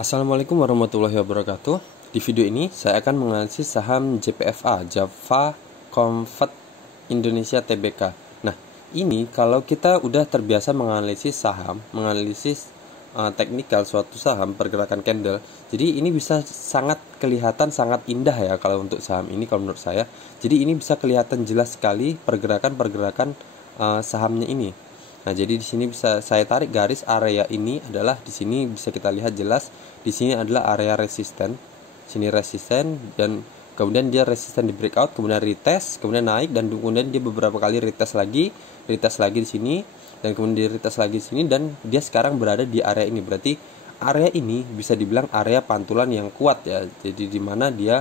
Assalamualaikum warahmatullahi wabarakatuh. Di video ini saya akan menganalisis saham JPFA, Java Comfort Indonesia Tbk. Nah, ini kalau kita udah terbiasa menganalisis saham, menganalisis teknikal suatu saham, pergerakan candle, jadi ini bisa sangat kelihatan sangat indah ya kalau untuk saham ini, kalau menurut saya. Jadi ini bisa kelihatan jelas sekali pergerakan sahamnya ini. Nah, jadi di sini bisa saya tarik garis area ini adalah di sini bisa kita lihat jelas di sini adalah area resisten. Sini resisten dan kemudian dia resisten di breakout, kemudian retest, kemudian naik dan kemudian dia beberapa kali retest lagi di sini dan kemudian dia retest lagi di sini dan dia sekarang berada di area ini. Berarti area ini bisa dibilang area pantulan yang kuat ya. Jadi di mana dia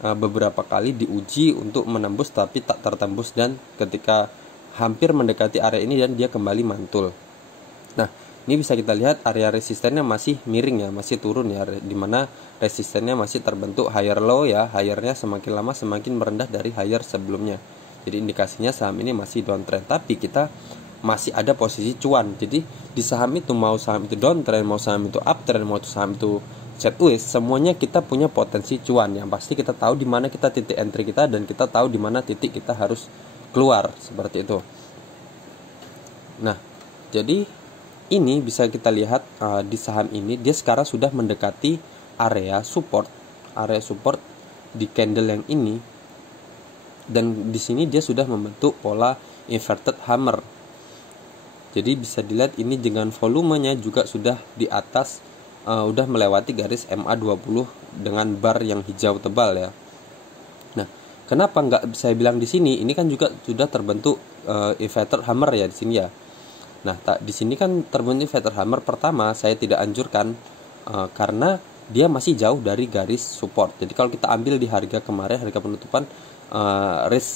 beberapa kali diuji untuk menembus tapi tak tertembus dan ketika hampir mendekati area ini dan dia kembali mantul. Nah, ini bisa kita lihat area resistennya masih miring ya, masih turun ya, dimana resistennya masih terbentuk higher low ya, higher-nya semakin lama semakin merendah dari higher sebelumnya. Jadi indikasinya saham ini masih downtrend, tapi kita masih ada posisi cuan. Jadi di saham itu mau saham itu downtrend, mau saham itu uptrend, mau saham itu sideways, semuanya kita punya potensi cuan. Yang pasti kita tahu di mana kita titik entry kita dan kita tahu di mana titik kita harus keluar, seperti itu. Nah, jadi ini bisa kita lihat di saham ini dia sekarang sudah mendekati area support di candle yang ini, dan di sini dia sudah membentuk pola inverted hammer. Jadi bisa dilihat ini dengan volumenya juga sudah di atas, udah melewati garis MA20 dengan bar yang hijau tebal ya. Nah, kenapa nggak saya bilang di sini? Ini kan juga sudah terbentuk inverted hammer ya di sini ya. Nah, di sini kan terbentuk inverted hammer. Pertama, saya tidak anjurkan karena dia masih jauh dari garis support. Jadi kalau kita ambil di harga kemarin, harga penutupan,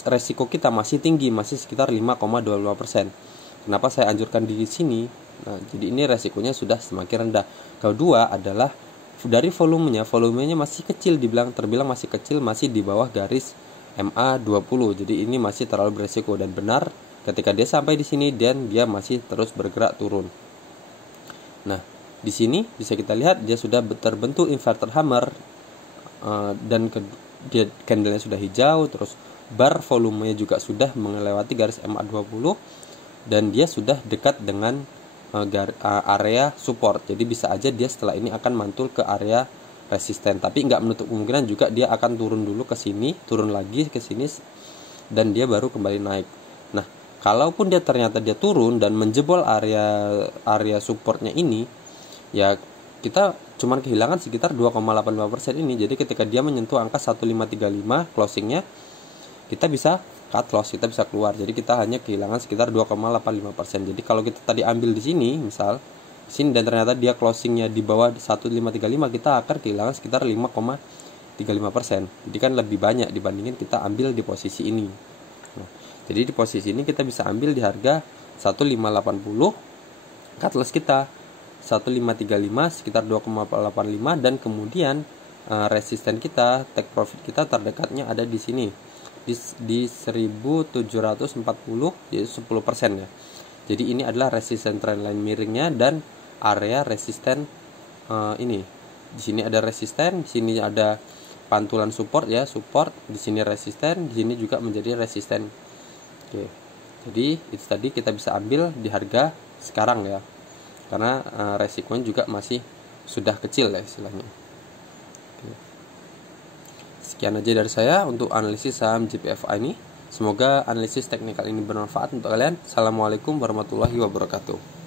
resiko kita masih tinggi, masih sekitar 5,25%. Kenapa saya anjurkan di sini? Nah, jadi ini resikonya sudah semakin rendah. Kedua adalah dari volumenya masih kecil, terbilang masih kecil, masih di bawah garis MA20. Jadi ini masih terlalu beresiko, dan benar ketika dia sampai di sini dan dia masih terus bergerak turun. Nah, di sini bisa kita lihat dia sudah terbentuk inverted hammer dan dia candlenya sudah hijau, terus bar volumenya juga sudah melewati garis MA20 dan dia sudah dekat dengan area support. Jadi bisa aja dia setelah ini akan mantul ke area resisten, tapi nggak menutup kemungkinan juga dia akan turun dulu ke sini, turun lagi ke sini dan dia baru kembali naik. Nah, kalaupun dia ternyata dia turun dan menjebol area supportnya ini, ya kita cuman kehilangan sekitar 2,85% ini. Jadi ketika dia menyentuh angka 1535 closingnya, kita bisa cut loss, kita bisa keluar. Jadi kita hanya kehilangan sekitar 2,85%. Jadi kalau kita tadi ambil di sini, misal di sini dan ternyata dia closingnya di bawah 1535, kita akan kehilangan sekitar 5,35%. Jadi kan lebih banyak dibandingin kita ambil di posisi ini. Nah, jadi di posisi ini kita bisa ambil di harga 1580, cut loss kita 1535 sekitar 2,85, dan kemudian resisten kita, take profit kita terdekatnya ada di sini di 1740, yaitu 10% ya. Jadi ini adalah resisten trendline miringnya dan area resisten ini. Di sini ada resisten, di sini ada pantulan support ya, support, di sini resisten, di sini juga menjadi resisten. Oke. Jadi itu tadi kita bisa ambil di harga sekarang ya. Karena resikonya juga masih sudah kecil ya istilahnya. Oke. Sekian aja dari saya untuk analisis saham JPFA ini. Semoga analisis teknikal ini bermanfaat untuk kalian. Assalamualaikum warahmatullahi wabarakatuh.